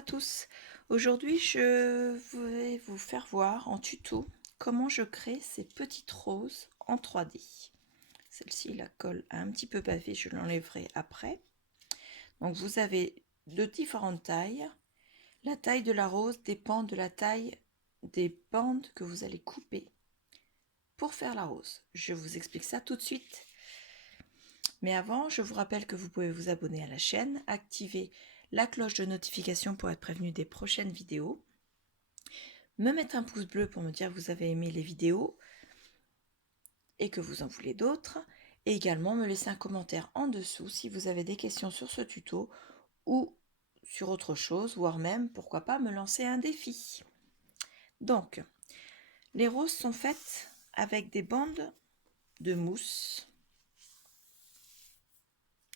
à tous. Aujourd'hui, je vais vous faire voir en tuto comment je crée ces petites roses en 3D. Celle-ci, la colle a un petit peu bavé, je l'enlèverai après. Donc vous avez de différentes tailles. La taille de la rose dépend de la taille des bandes que vous allez couper pour faire la rose. Je vous explique ça tout de suite. Mais avant, je vous rappelle que vous pouvez vous abonner à la chaîne, activer la cloche de notification pour être prévenu des prochaines vidéos, me mettre un pouce bleu pour me dire que vous avez aimé les vidéos et que vous en voulez d'autres, et également me laisser un commentaire en dessous si vous avez des questions sur ce tuto ou sur autre chose, voire même, pourquoi pas, me lancer un défi. Donc, les roses sont faites avec des bandes de mousse.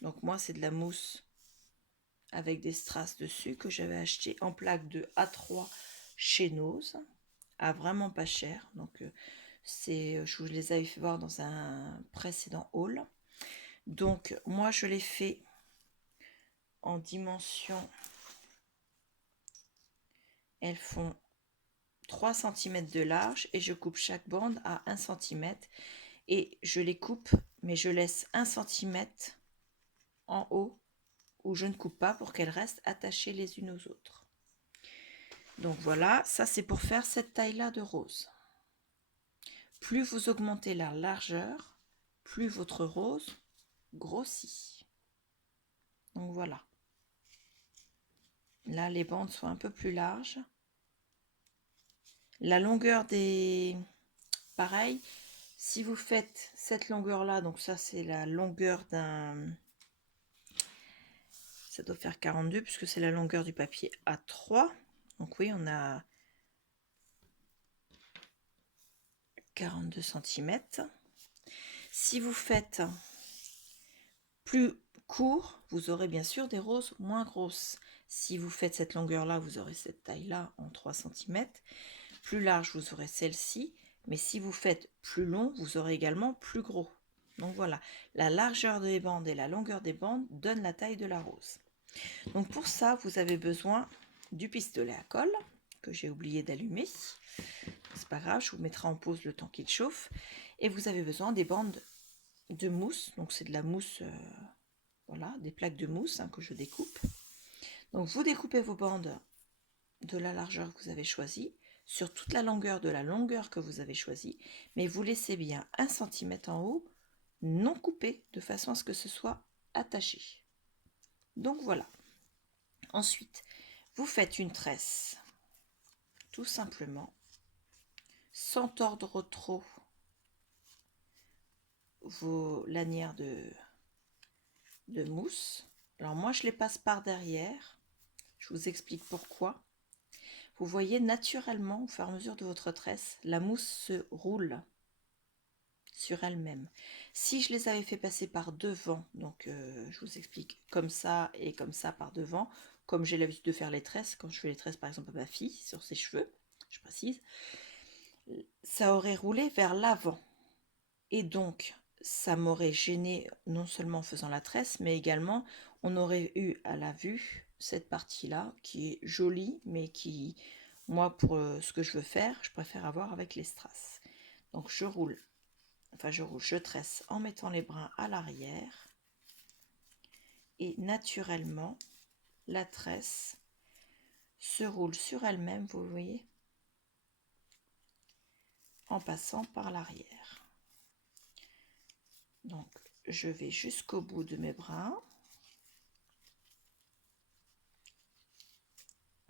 Donc moi, c'est de la mousse avec des strass dessus que j'avais acheté en plaque de A3 chez Nose, à vraiment pas cher. Donc je vous les avais fait voir dans un précédent haul. Donc moi je l'ai fait en dimension, elles font 3 cm de large et je coupe chaque bande à 1 cm et je les coupe, mais je laisse 1 cm en haut où je ne coupe pas pour qu'elles restent attachées les unes aux autres. Donc voilà, ça c'est pour faire cette taille là de rose. Plus vous augmentez la largeur, plus votre rose grossit. Donc voilà. Là, les bandes sont un peu plus larges. La longueur des... Pareil, si vous faites cette longueur-là, donc ça c'est la longueur d'un... Ça doit faire 42 puisque c'est la longueur du papier A3. Donc oui, on a 42 cm. Si vous faites plus court, vous aurez bien sûr des roses moins grosses. Si vous faites cette longueur-là, vous aurez cette taille-là en 3 cm. Plus large, vous aurez celle-ci. Mais si vous faites plus long, vous aurez également plus gros. Donc voilà, la largeur des bandes et la longueur des bandes donnent la taille de la rose. Donc pour ça, vous avez besoin du pistolet à colle que j'ai oublié d'allumer. C'est pas grave, je vous mettrai en pause le temps qu'il chauffe. Et vous avez besoin des bandes de mousse. Donc c'est de la mousse, voilà, des plaques de mousse que je découpe. Donc vous découpez vos bandes de la largeur que vous avez choisie sur toute la longueur de la longueur que vous avez choisie, mais vous laissez bien 1 cm en haut non coupé de façon à ce que ce soit attaché. Donc voilà. Ensuite, vous faites une tresse tout simplement sans tordre trop vos lanières de mousse. Alors moi je les passe par derrière, je vous explique pourquoi. Vous voyez naturellement au fur et à mesure de votre tresse, la mousse se roule sur elle-même. Si je les avais fait passer par devant, donc je vous explique comme ça et comme ça par devant, comme j'ai l'habitude de faire les tresses, quand je fais les tresses par exemple à ma fille sur ses cheveux, je précise, ça aurait roulé vers l'avant. Et donc, ça m'aurait gêné non seulement en faisant la tresse, mais également on aurait eu à la vue cette partie-là qui est jolie, mais qui, moi, pour ce que je veux faire, je préfère avoir avec les strass. Donc je roule, je tresse en mettant les brins à l'arrière. Et naturellement, la tresse se roule sur elle-même, vous voyez, en passant par l'arrière. Donc, je vais jusqu'au bout de mes brins.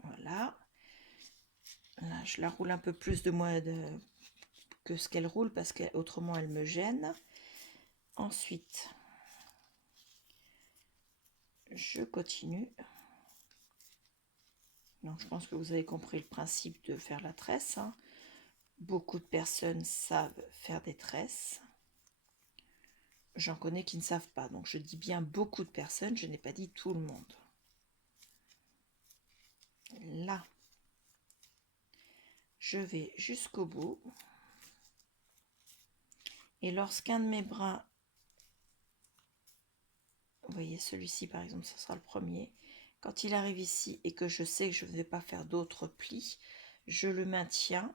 Voilà. Là, je la roule un peu plus que ce qu'elle roule parce qu'autrement elle me gêne. Ensuite, je continue. Donc, je pense que vous avez compris le principe de faire la tresse. Beaucoup de personnes savent faire des tresses. J'en connais qui ne savent pas. Donc, je dis bien beaucoup de personnes. Je n'ai pas dit tout le monde. Là, je vais jusqu'au bout. Et lorsqu'un de mes brins, vous voyez celui-ci par exemple, ce sera le premier. Quand il arrive ici et que je sais que je ne vais pas faire d'autres plis, je le maintiens.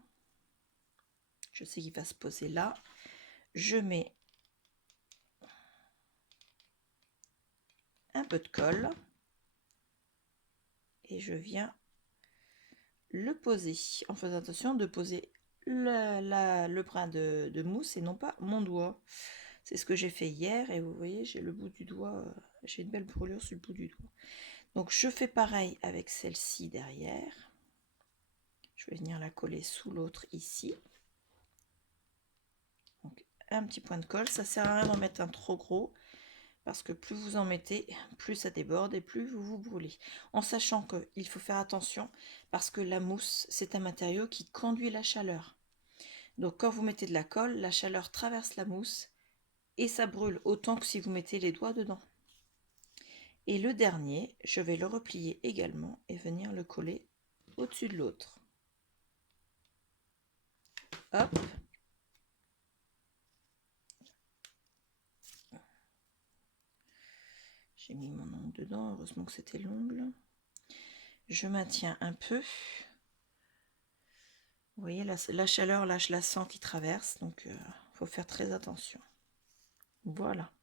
Je sais qu'il va se poser là. Je mets un peu de colle et je viens le poser en faisant attention de poser le brin de mousse et non pas mon doigt. C'est ce que j'ai fait hier et vous voyez, j'ai le bout du doigt, j'ai une belle brûlure sur le bout du doigt. Donc je fais pareil avec celle-ci derrière. Je vais venir la coller sous l'autre ici. Donc un petit point de colle, ça sert à rien d'en mettre un trop gros parce que plus vous en mettez, plus ça déborde et plus vous vous brûlez. En sachant qu'il faut faire attention parce que la mousse, c'est un matériau qui conduit la chaleur. Donc quand vous mettez de la colle, la chaleur traverse la mousse et ça brûle autant que si vous mettez les doigts dedans. Et le dernier, je vais le replier également et venir le coller au-dessus de l'autre. Hop. J'ai mis mon ongle dedans, heureusement que c'était l'ongle. Je maintiens un peu. Vous voyez, la chaleur, là, je la sens qui traverse, donc faut faire très attention. Voilà.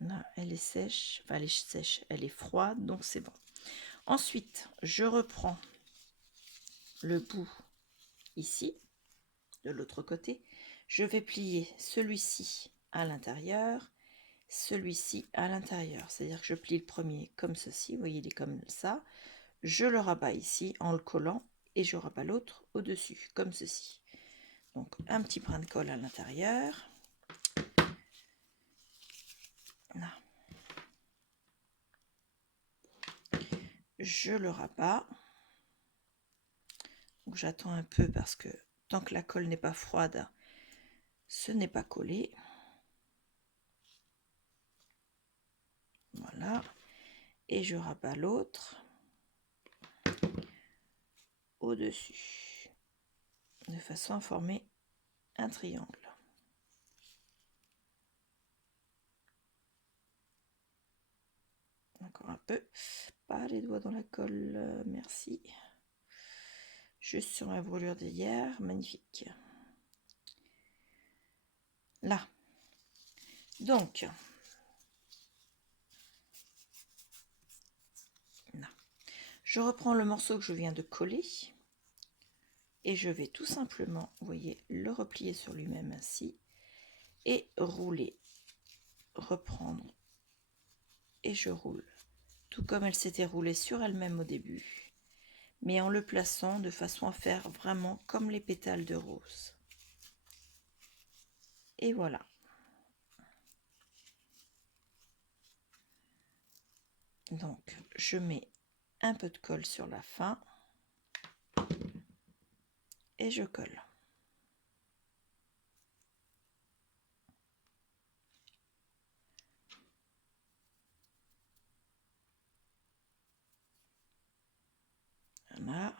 Là, elle est sèche, enfin elle est sèche, elle est froide, donc c'est bon. Ensuite, je reprends le bout ici, de l'autre côté. Je vais plier celui-ci à l'intérieur, celui-ci à l'intérieur. C'est-à-dire que je plie le premier comme ceci, vous voyez, il est comme ça. Je le rabats ici en le collant et je rabats l'autre au-dessus, comme ceci. Donc un petit brin de colle à l'intérieur. Là. Je le rabats. Donc j'attends un peu parce que tant que la colle n'est pas froide, ce n'est pas collé. Voilà. Et je rabats l'autre au-dessus, de façon à former un triangle. Encore un peu. Pas les doigts dans la colle, merci. Juste sur ma brûlure d'hier, magnifique. Là. Donc, là. Je reprends le morceau que je viens de coller et je vais tout simplement, vous voyez, le replier sur lui-même ainsi et rouler, reprendre et je roule, tout comme elle s'était roulée sur elle-même au début, mais en le plaçant de façon à faire vraiment comme les pétales de rose. Et voilà. Donc, je mets un peu de colle sur la fin et je colle. Voilà.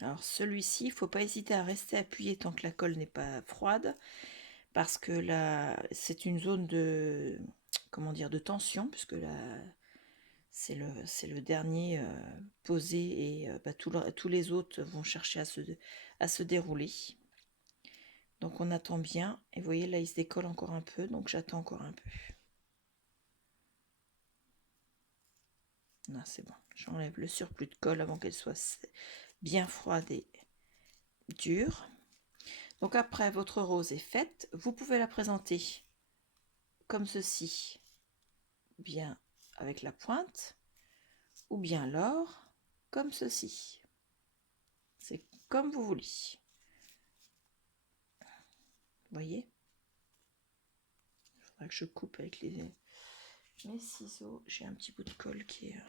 Alors celui-ci, il ne faut pas hésiter à rester appuyé tant que la colle n'est pas froide, parce que là, c'est une zone de, comment dire, de tension, puisque là, c'est le dernier posé et tous les autres vont chercher à se dérouler. Donc on attend bien, et vous voyez là il se décolle encore un peu, donc j'attends encore un peu. Là c'est bon, j'enlève le surplus de colle avant qu'elle soit bien froide et dure. Donc après votre rose est faite, vous pouvez la présenter comme ceci, bien avec la pointe, ou bien alors comme ceci. C'est comme vous voulez. Vous voyez? Il faudra que je coupe avec mes ciseaux. J'ai un petit bout de colle qui est...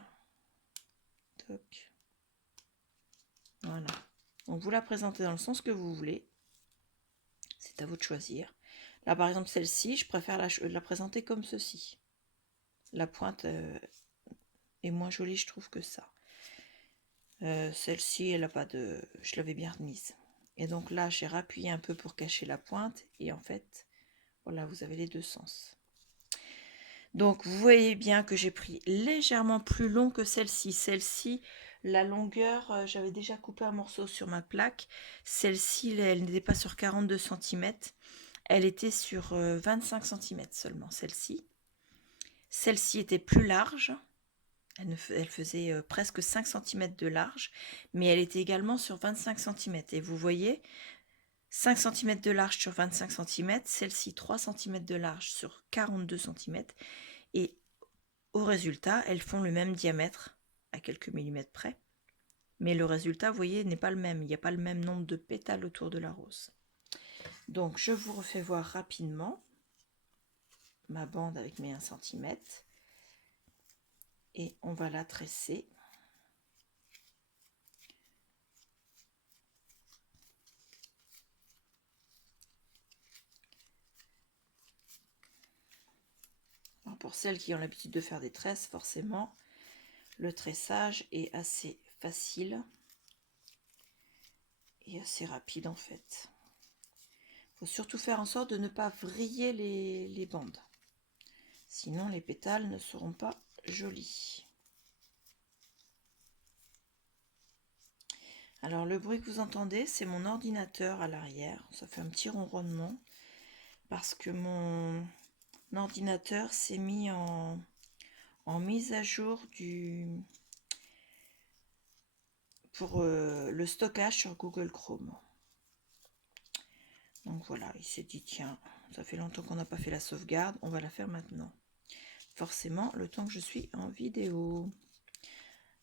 Toc. Voilà. Donc vous la présentez dans le sens que vous voulez. C'est à vous de choisir. Là par exemple celle-ci, je préfère la présenter comme ceci. La pointe est moins jolie je trouve que ça. Celle-ci, elle a pas de... Je l'avais bien remise. Et donc là, j'ai rappuyé un peu pour cacher la pointe. Et en fait, voilà, vous avez les deux sens. Donc vous voyez bien que j'ai pris légèrement plus long que celle-ci. Celle-ci, la longueur, j'avais déjà coupé un morceau sur ma plaque. Celle-ci, elle n'était pas sur 42 cm. Elle était sur 25 cm seulement, celle-ci. Celle-ci était plus large. Elle faisait presque 5 cm de large, mais elle était également sur 25 cm. Et vous voyez, 5 cm de large sur 25 cm, celle-ci 3 cm de large sur 42 cm. Et au résultat, elles font le même diamètre, à quelques millimètres près. Mais le résultat, vous voyez, n'est pas le même. Il n'y a pas le même nombre de pétales autour de la rose. Donc, je vous refais voir rapidement ma bande avec mes 1 cm. Et on va la tresser. Alors pour celles qui ont l'habitude de faire des tresses, forcément, le tressage est assez facile et assez rapide en fait. Il faut surtout faire en sorte de ne pas vriller les bandes. Sinon, les pétales ne seront pas jolis. Alors, le bruit que vous entendez, c'est mon ordinateur à l'arrière. Ça fait un petit ronronnement parce que mon ordinateur s'est mis en mise à jour pour le stockage sur Google Chrome. Donc voilà, il s'est dit, tiens, ça fait longtemps qu'on n'a pas fait la sauvegarde, on va la faire maintenant. Forcément, le temps que je suis en vidéo.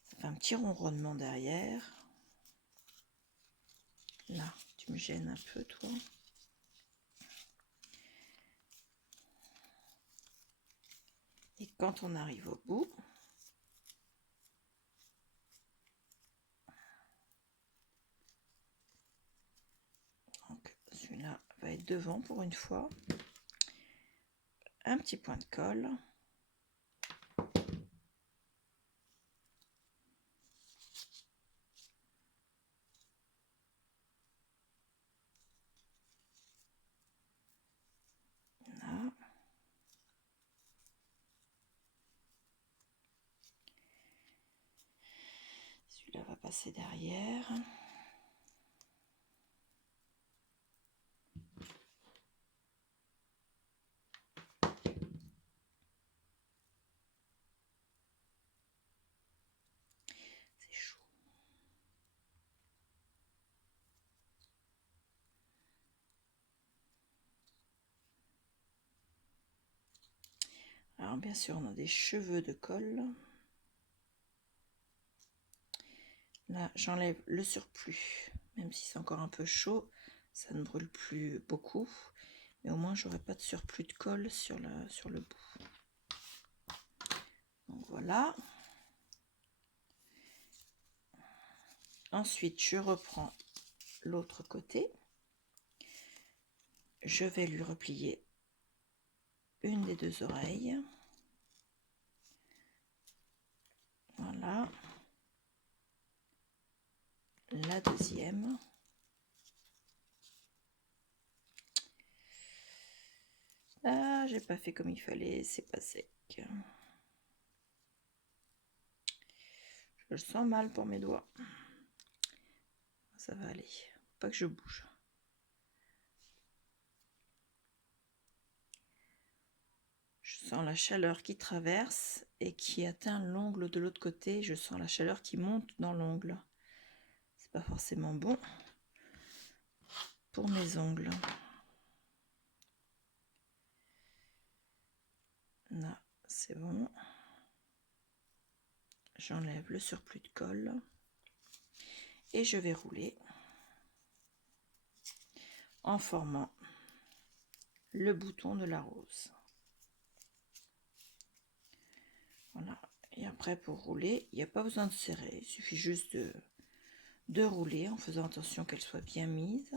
Ça fait un petit ronronnement derrière. Là, tu me gênes un peu, toi. Et quand on arrive au bout, donc celui-là va être devant pour une fois. Un petit point de colle. Là. Celui-là va passer derrière. C'est chaud. Alors bien sûr, on a des cheveux de colle. Là, j'enlève le surplus, même si c'est encore un peu chaud, ça ne brûle plus beaucoup, mais au moins j'aurai pas de surplus de colle sur le bout. Donc voilà. Ensuite, je reprends l'autre côté. Je vais lui replier une des deux oreilles. Voilà. La deuxième. Ah, j'ai pas fait comme il fallait, c'est pas sec. Je le sens mal pour mes doigts. Ça va aller. Pas que je bouge. Je sens la chaleur qui traverse et qui atteint l'ongle de l'autre côté. Je sens la chaleur qui monte dans l'ongle. C'est pas forcément bon pour mes ongles. Là, c'est bon. J'enlève le surplus de colle et je vais rouler en formant le bouton de la rose. Voilà. Et après, pour rouler, il n'y a pas besoin de serrer. Il suffit juste de rouler en faisant attention qu'elle soit bien mise.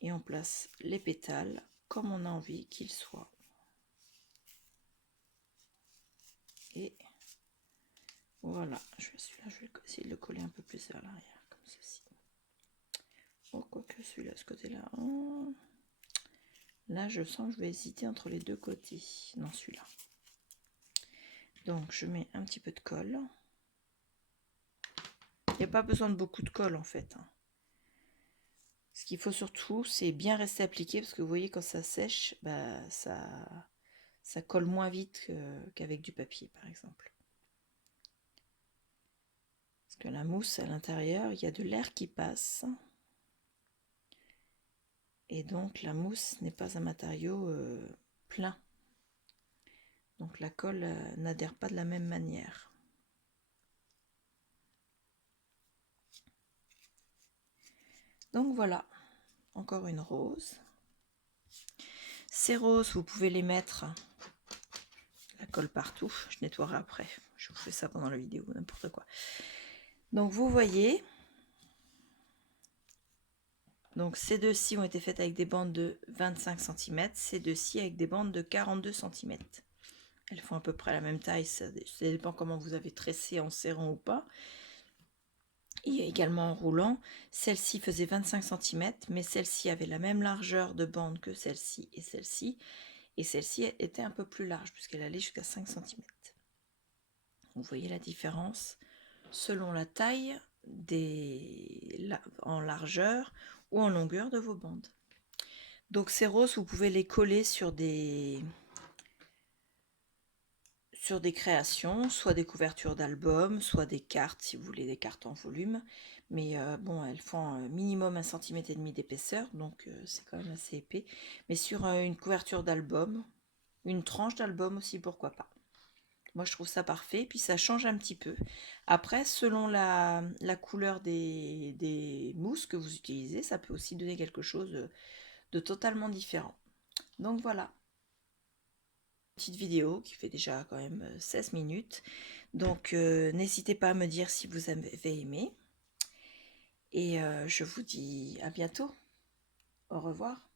Et on place les pétales comme on a envie qu'ils soient. Et voilà, celui-là, je vais essayer de le coller un peu plus vers l'arrière, comme ceci. Oh, quoique celui-là, ce côté-là, oh, Là, je sens que je vais hésiter entre les deux côtés. Non, celui-là. Donc, je mets un petit peu de colle. Il n'y a pas besoin de beaucoup de colle, en fait. Ce qu'il faut surtout, c'est bien rester appliqué, parce que vous voyez, quand ça sèche, bah, ça colle moins vite qu'avec du papier, par exemple. Parce que la mousse, à l'intérieur, il y a de l'air qui passe. Et donc, la mousse n'est pas un matériau plein. Donc, la colle n'adhère pas de la même manière. Donc, voilà. Encore une rose. Ces roses, vous pouvez les mettre, la colle partout. Je nettoierai après. Je vous fais ça pendant la vidéo, n'importe quoi. Donc, vous voyez... Donc ces deux-ci ont été faites avec des bandes de 25 cm, ces deux-ci avec des bandes de 42 cm. Elles font à peu près la même taille, ça dépend comment vous avez tressé en serrant ou pas. Et également en roulant, celle-ci faisait 25 cm, mais celle-ci avait la même largeur de bande que celle-ci, et celle-ci était un peu plus large, puisqu'elle allait jusqu'à 5 cm. Vous voyez la différence selon la taille en largeur ou en longueur de vos bandes. Donc ces roses, vous pouvez les coller sur des créations, soit des couvertures d'albums, soit des cartes, si vous voulez des cartes en volume. Mais bon, elles font minimum 1,5 cm d'épaisseur, donc c'est quand même assez épais. Mais sur une couverture d'album, une tranche d'album aussi, pourquoi pas. Moi, je trouve ça parfait. Puis ça change un petit peu. Après, selon la couleur des mousses que vous utilisez, ça peut aussi donner quelque chose de totalement différent. Donc voilà. Petite vidéo qui fait déjà quand même 16 minutes. Donc n'hésitez pas à me dire si vous avez aimé. Et je vous dis à bientôt. Au revoir.